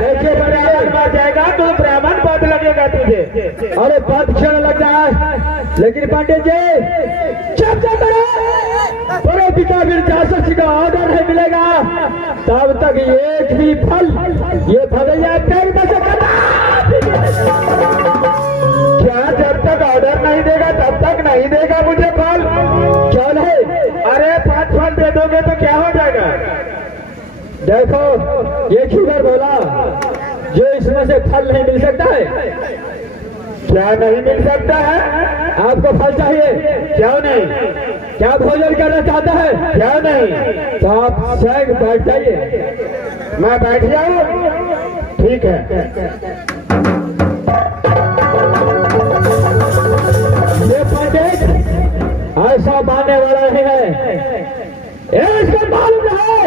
देखिए ब्राह्मण बन जाएगा तो ब्राह्मण पद लगेगा तुझे। अरे पद क्षण लग जाए, लेकिन पंडित जी चर्चा करो, बड़े पिता फिर जासूसी का ऑर्डर नहीं मिलेगा तब तक एक भी फल ये भगैया पेड़ में से क्या जब तक ऑर्डर नहीं देगा तब तक नहीं देगा मुझे फल? क्यों नहीं? अरे 5 फल दे दोगे तो क्या हो जाएगा? देखो ये खिगर बोला जो इसमें से फल नहीं मिल सकता है। क्या नहीं मिल सकता है? आपको फल चाहिए? क्यों नहीं? क्या भोजन करना चाहता है? क्यों नहीं? तो आप स्वयं बैठ जाइए। मैं बैठ जाऊं? ठीक है। ये पंडित ऐसा मानने वाला नहीं है, इसको मालूम है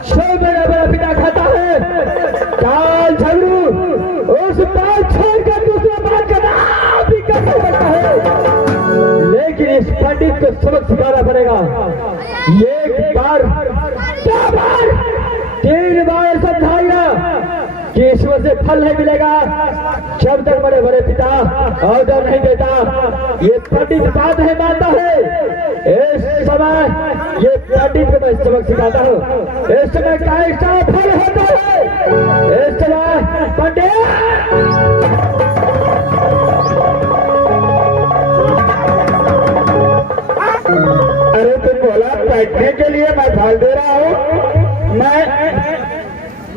जो मेरा बड़ा पिता खाता है काल झगड़ू उस बात छोड़कर दूसरा बात करना भी कर सकता है, लेकिन इस पंडित को सबक सिखाना पड़ेगा। एक बार 2 बार 3 बार समझाएगा कि ईश्वर से फल नहीं मिलेगा जब तक बड़े बड़े पिता ऑर्डर नहीं देता। ये पंडित बात नहीं मानता है। इस समय ये पंडित को मैं सबक सिखाता हूँ। इस समय कैसा फल होता है, इस समय पंडित अरे तुम बोला बैठने के लिए मैं फल दे रहा हूँ, मैं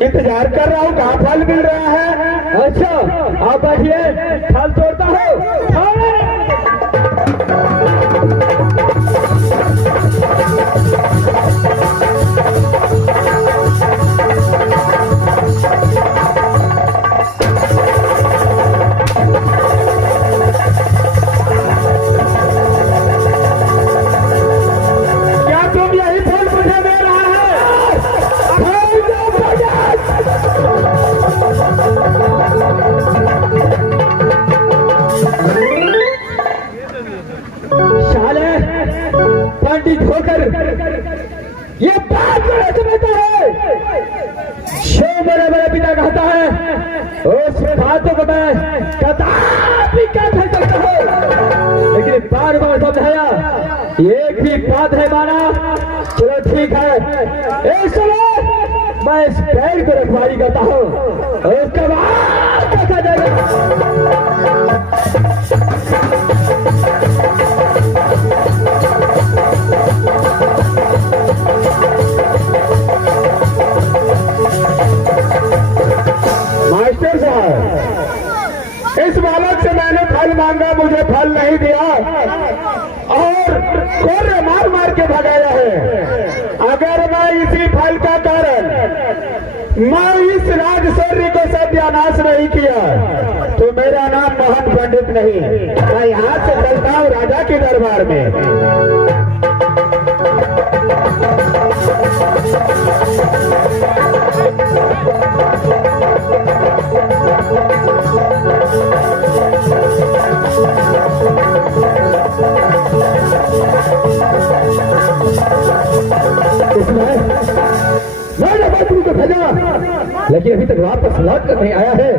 इंतजार कर रहा हूँ कहाँ फल मिल रहा है। अच्छा आप बैठिए, फल तोड़ता हूँ। क्या तुम यही फल मुझे दे रहा है? साले पंडित होकर ये बात नहीं समझता है। शो मेरे बड़े पिता कहता है उस बातों को मैं कदापि क्या कह सकता हूँ, लेकिन बार बार समझाया एक भी बात है माना। चलो ठीक है, एक समय मैं इस पैर को रखवारी करता हूँ उसके बाद देखा जाएगा। मास्टर साहब, इस बालक से मैंने फल मांगा, मुझे फल नहीं दिया और कोर्रे मार मार के भगाया है। अगर मैं इसी फल का कारण मैं इस राजशौर्य को सत्यानाश नहीं किया तो मेरा नाम मोहन पंडित नहीं। मैं यहाँ से चलता हूँ राजा के दरबार में। मैंने मंत्री को भेजा लेकिन अभी तक वापस लौट कर नहीं आया है।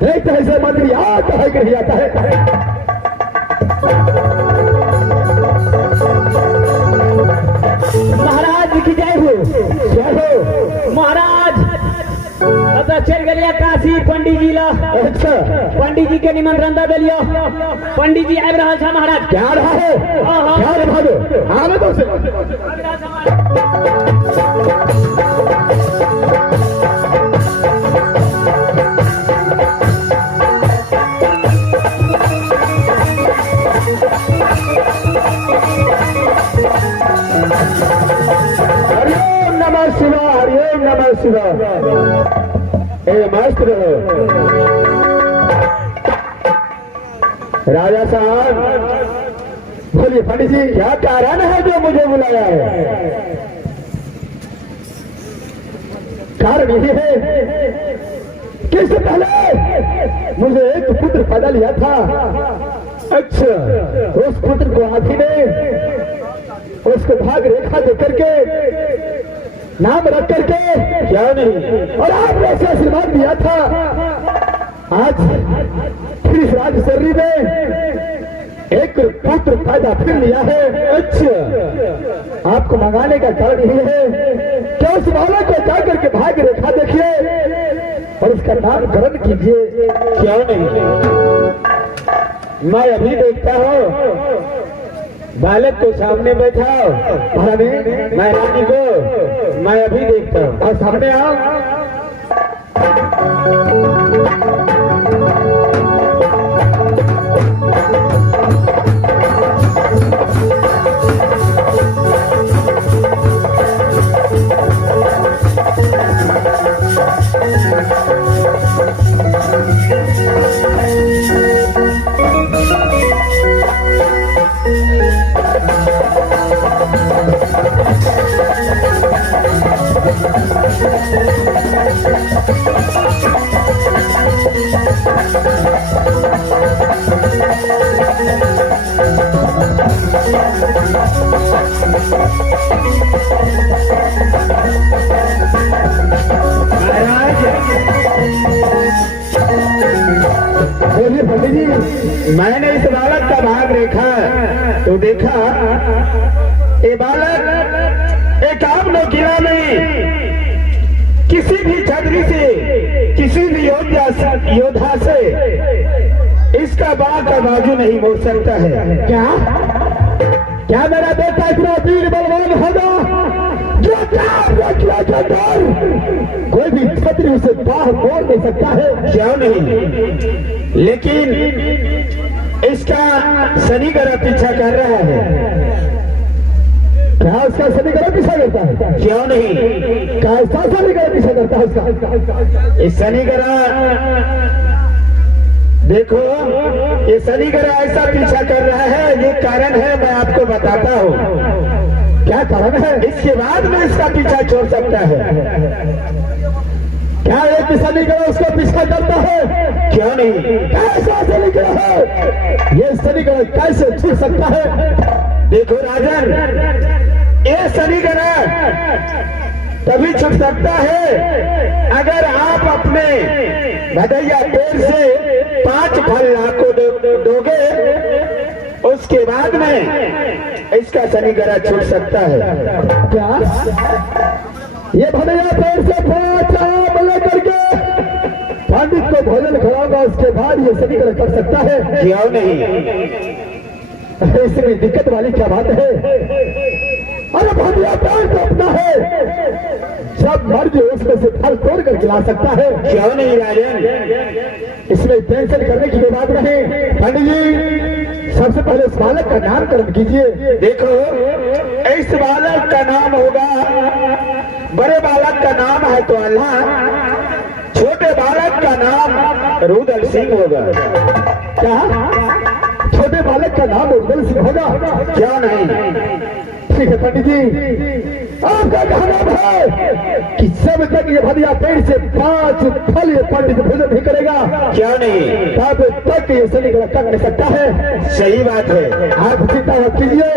देखते हैं इसे मंत्री आता है कि नहीं आता है। महाराज की जय हो। जय हो महाराज। अच्छा चल गया काशी पंडित जी ला। अच्छा पंडित जी के निमंत्रण दे दिलियो। पंडित जी आबि रहल छ महाराज। क्या रहा है? क्या रहा है? आवे तो से हरिओम नमः शिवाय, हरिओम नमः शिवाय। ए मास्टर राजा साहब, बोलिए पंडित जी, क्या कारण है जो मुझे बुलाया है? कारण यही है कि इससे पहले मुझे एक पुत्र पैदा लिया था। अच्छा, उस पुत्र को हाथी ने उसको भाग रेखा दे करके नाम रख करके, क्या नहीं, और आपने ऐसा आशीर्वाद दिया था। आज फिर इस राजशरी में एक पुत्र पैदा फिर लिया है। अच्छा, आपको मंगाने का कारण ये है कि उस बालक को जाकर के भाग्य रेखा देखिए और उसका नामकरण कीजिए। क्या नहीं, मैं अभी देखता हूँ, बालक को सामने बैठाओ, मैं रानी को मैं अभी देखता हूँ। और सामने आओ। बोलिए पंडित जी। मैंने इस बालक का भाग देखा तो देखा, ये बालक एक आपनो किला में किसी भी छतरी से, किसी भी योद्धा से इसका बाँ का बाजू नहीं मोड़ सकता है। क्या मेरा बेटा इतना वीर बलवान होगा जो किया जाता है? कोई भी छतरी उसे बाहर मोड़ नहीं सकता है। क्यों नहीं, लेकिन इसका शनि ग्रह पीछा कर रहा है। क्या उसका शनि ग्रह पीछा करता है? क्यों नहीं, कैसा शनि ग्रह पीछा करता है उसका? इस शनि ग्रह देखो, ये शनि ग्रह ऐसा पीछा कर रहा है, ये कारण है, मैं आपको बताता हूँ। क्या कारण है? इसके बाद में इसका पीछा छोड़ सकता है। क्या एक शनि ग्रह उसका पीछा करता है? क्यों नहीं, कैसा शनि ग्रह है? ये शनि ग्रह कैसे छूट सकता है? देखो राजन, ये शनि ग्रह तभी छूट सकता है अगर आप अपने भदैया पेड़ से 5 फल लाखों दोगे, उसके बाद में इसका शनि ग्रह छूट सकता है। क्या ये भदैया पेड़ से 5 आम लेकर के पंडित को भोजन खिलाऊंगा, उसके बाद ये शनि ग्रह कर सकता है? क्यों नहीं, इसमें दिक्कत वाली क्या बात है? अरे भदिया पेड़ तो अपना है, जब मर्जी उसमें से फल तोड़ कर खिला सकता है। क्यों नहीं राजन, इसमें टेंशन करने की बात नहीं। पंडित जी, सबसे पहले इस बालक का नामकरण कीजिए। देखो, इस बालक का नाम होगा, बड़े बालक का नाम है तो अल्लाह, छोटे बालक का नाम रुदल सिंह होगा। क्या छोटे बालक का नाम रुदल सिंह होगा? क्यों नहीं, ठीक है पंडित जी, आपका कहना है कि जब तक ये भदिया पेड़ से 5 फल ये पंडित भोजन नहीं करेगा, क्यों नहीं, तब तक ये शनि ग्रह कर नहीं सकता है। सही बात है। आप चिंता मत कीजिए,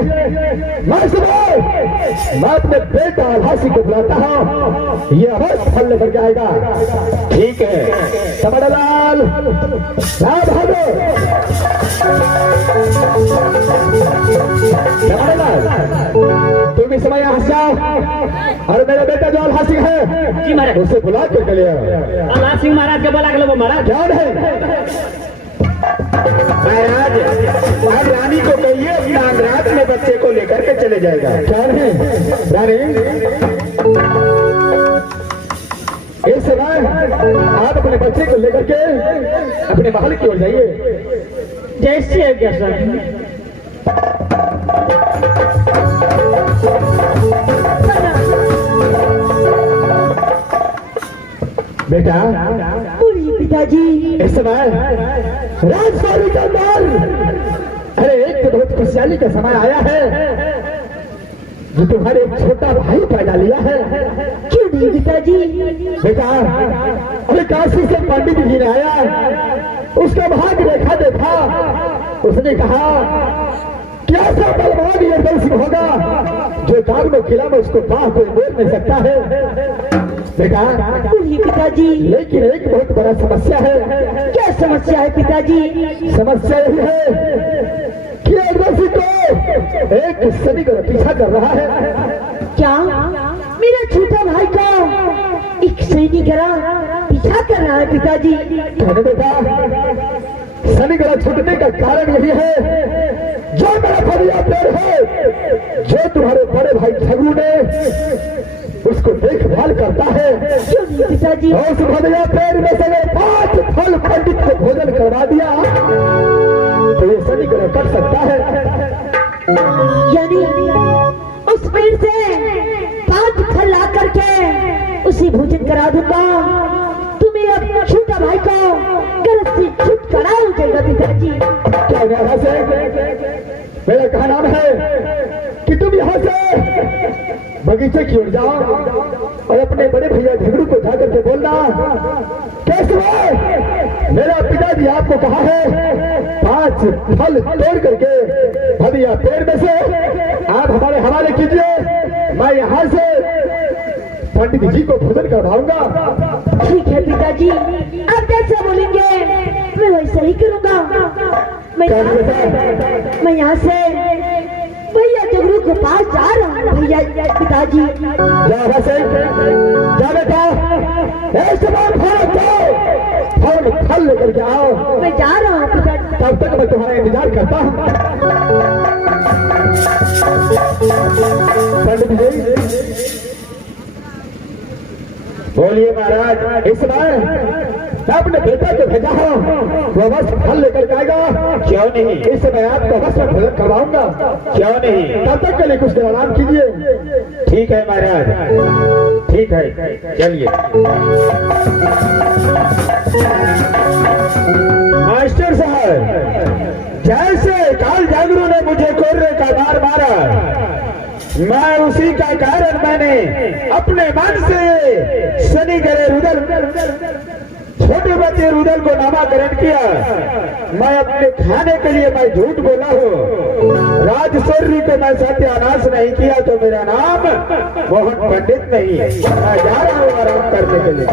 मैं अपने बेटा आभासी को बुलाता हूँ, ये अवश्य फल लेकर जाएगा। ठीक है, समरलाल तुम इस समय यहाँ से आओ और मेरा बेटा जो आभासी है जी महाराज, उसे बुला कर ले आओ। अल्लाह सिंह महाराज के बोला के महाराज ध्यान है। महाराज, आज रानी को कहिए अपना रात में बच्चे को लेकर के चले जाएगा। ध्यान है रानी, इस समय आप अपने बच्चे को लेकर के अपने महल की ओर जाइए। जैसे है क्या सर? बेटा, पिताजी, इस समय राजशाही का दौर, अरे एक तो बहुत खुशहाली का समय आया है जो तुम्हारे एक छोटा भाई पैदा लिया है। क्यों नहीं पिताजी? बेटा, अरे काशी से पंडित जी ने आया, उसका भाग्य रेखा देखा, उसने कहा कि कैसा बलवान ये दल सिंह होगा जो दागनो किला में उसको बाह को मोड़ नहीं सकता है बेटा। बोलिए पिताजी। लेकिन एक बहुत बड़ा समस्या है। क्या समस्या है पिताजी? समस्या यही है कि अकबर सिंह को एक सैनिक पीछा कर रहा है। क्या मेरा छोटा भाई का एक सैनिक पीछा कर रहा है पिताजी? कहने बेटा सैनिक छूटने का कारण यही है जो मेरा फरिया पेड़ है जो तुम्हारे बड़े भाई झगड़ू ने उसको देखभाल करता है। क्यों नहीं पिताजी? और उस भैया पेड़ में से 5 फल पंडित को भोजन करवा दिया तो ये सैनिक कर सकता है। यानी उस पेड़ से 5 फल ला करके उसे भोजन करा दूंगा तो मेरा छोटा भाई को गलत से छुटकारा हो जाएगा पिताजी। क्या यहाँ से मेरा कहा नाम है कि तुम यहाँ से बगीचे की ओर जाओ और अपने बड़े भैया झगड़ू को जाकर के बोलना कैसे मेरा पिताजी आपको कहा है 5 फल तोड़ करके भैया पेड़ में से आप हमारे हवाले कीजिए। मैं यहाँ से पंडित जी को भोजन करवाऊंगा। ठीक है पिताजी, आप जैसा बोलेंगे मैं वैसा ही करूंगा। मैं यहाँ से भैया झगड़ू के पास जा रहा हूँ। भैया पिताजी जा बेटा फल लेकर के आओ। मैं जा रहा हूँ पिताजी। तब तक मैं तुम्हारा इंतजार करता हूँ। पंडित जी बोलिए महाराज। इस बार मैं अपने बेटा को भेजा हूँ वो बस फल लेकर के आएगा। क्यों नहीं? इस समय आपको बस में भोजन करवाऊंगा। क्यों नहीं? तब तक के लिए कुछ देर आराम कीजिए। ठीक है महाराज, ठीक है चलिए। मास्टर साहब जैसे काल जागरू ने मुझे कोर्रे का मार मारा मैं उसी का कारण मैंने अपने मन से शनि गरे रुदल छोटे बच्चे रुदल को नामाकरण किया। मैं अपने खाने के लिए मैं झूठ बोला हूँ। राजशौर्य को मैं सत्यानाश नहीं किया तो मेरा नाम मोहन पंडित नहीं है। मैं जा रहा हूँ आराम करने के लिए।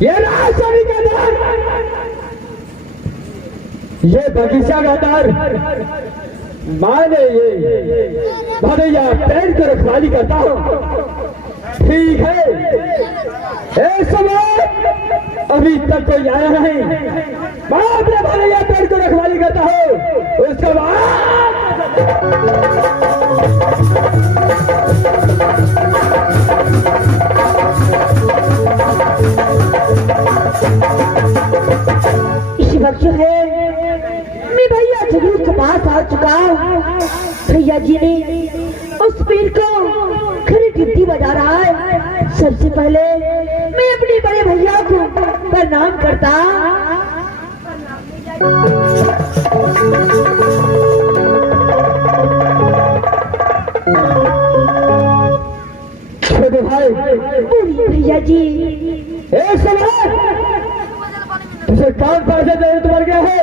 ये राजधानी का दर, ये बगीचा का दर माने ये भैया पेड़ की रखवाली करता हूँ। ठीक है इस समय अभी तक कोई आया नहीं। मैं अपने भैया पेड़ की रखवाली करता हूँ। उसके बाद इसी वक्त जो है मैं भैया झगड़ू के पास आ चुका हूँ। भैया जी ने उस पेड़ को खरी टिप्टी बजा रहा है। सबसे पहले मैं अपने बड़े भैया को प्रणाम करता। छोटे भाई बोलिए भैया जी। एक समय तुझे कान पर से जरूरत मर गया है।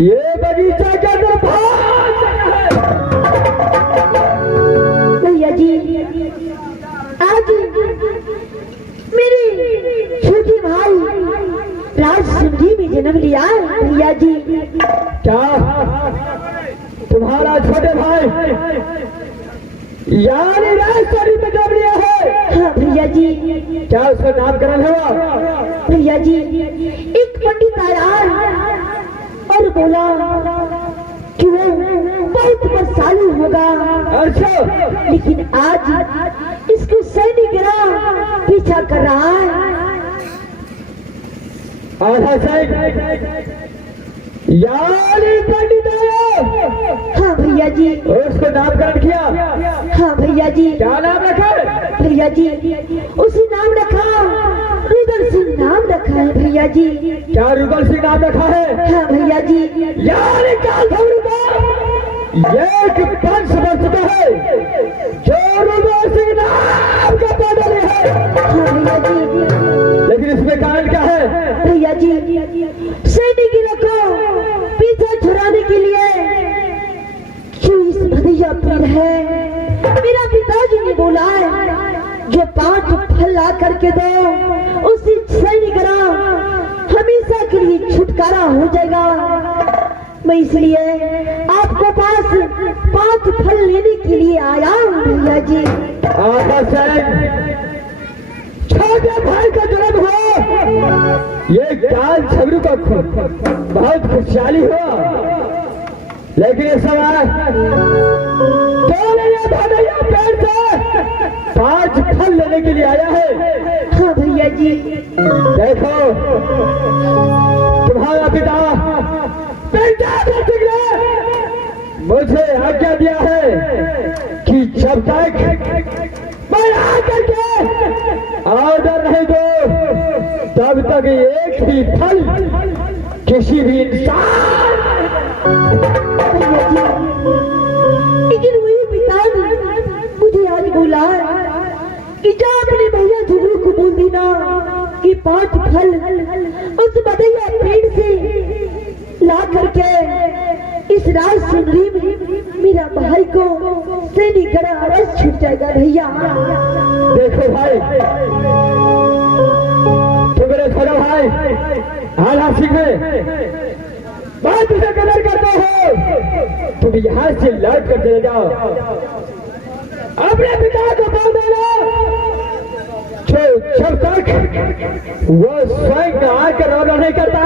ये बगीचा के अंदर भैया जी आज मेरी छोटी भाई राज सिंधी में जन्म लिया है। भैया जी क्या तुम्हारा छोटे भाई यानी राजस्थानी में जन्म लिया है? हाँ भैया जी। क्या उसका नामकरण हुआ? भैया जी एक पंडित आया और बोला कि वो बहुत बलशाली होगा। अच्छा लेकिन आज इसको सैनिक पीछा कर रहा है। आधा सैनिक यानी पंडित आया। हाँ भैया जी। उसको नामकरण किया। हाँ भैया जी। क्या नाम रखा? भैया जी उसी नाम रखा, रुदल सिंह नाम रखा है भैया जी। क्या रुदल सिंह नाम रखा है? हाँ भैया जी। यानी काल भैरव का एक वंश बन चुका है जो रुदल सिंह नाम का बदल है। हाँ भैया जी। लेकिन इसमें कारण क्या है? भैया जी सैनिकों को पीछा छुड़ाने के लिए जो इस भैया पीर है, मेरा पिताजी ने बोला है जो 5 फल ला करके दो उसी सैनिक हमेशा के लिए छुटकारा हो जाएगा। मैं इसलिए आपको पास 5 फल लेने के लिए आया हूँ भैया जी। छोटे भाई का जन्म हुआ, ये काल झगड़ू का बहुत खुशहाली हुआ, लेकिन इस समय पेड़ से 5 फल लेने के लिए आया है। हाँ भैया जी। देखो तुम्हारा पिता मुझे आज्ञा दिया है कि जब तक मैं आकर के ऑर्डर नहीं दो तब तक एक भी फल किसी भी इंसान। लेकिन वही पिता मुझे आज बोला कि जा अपने भैया झुगड़ू को बोल देना कि 5 फल उस बदैया पेड़ से ला करके इस राज सुंदरी में मेरा भाई को सैनिक अरेस्ट छूट जाएगा भैया। देखो भाई, तुम मेरे छोटा भाई आला सिंह में बात से कदर करते हो, तुम यहाँ से लौट कर चले जाओ, अपने पिता को बोल देना जब तक वो स्वयं आकर ऑर्डर नहीं करता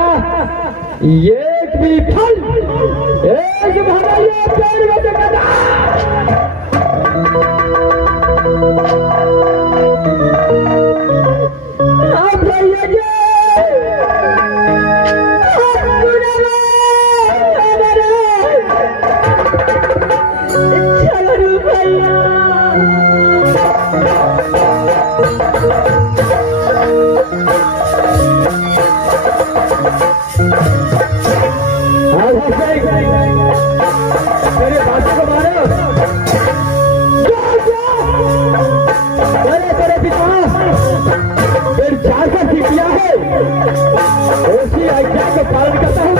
एक भी फल एक भरैया पेड़ में से कटा। भैया जी चलो भैया। मेरे बातों को मारो। तेरे पिता फिर 4 का सीख लिया है, उसी आज्ञा को पालन करता हूँ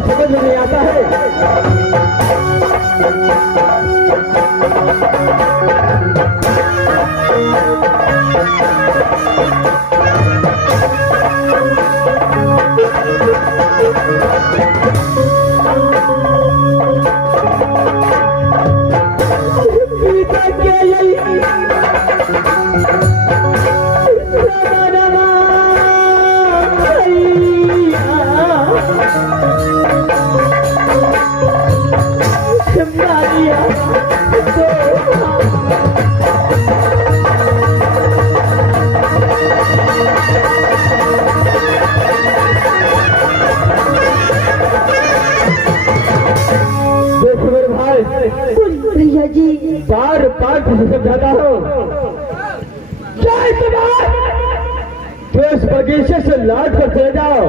समझ में नहीं आता है। भैया जी बार बार तुझे समझाता हूँ, क्या इस बार तो इस बगीचे से लौट कर चले जाओ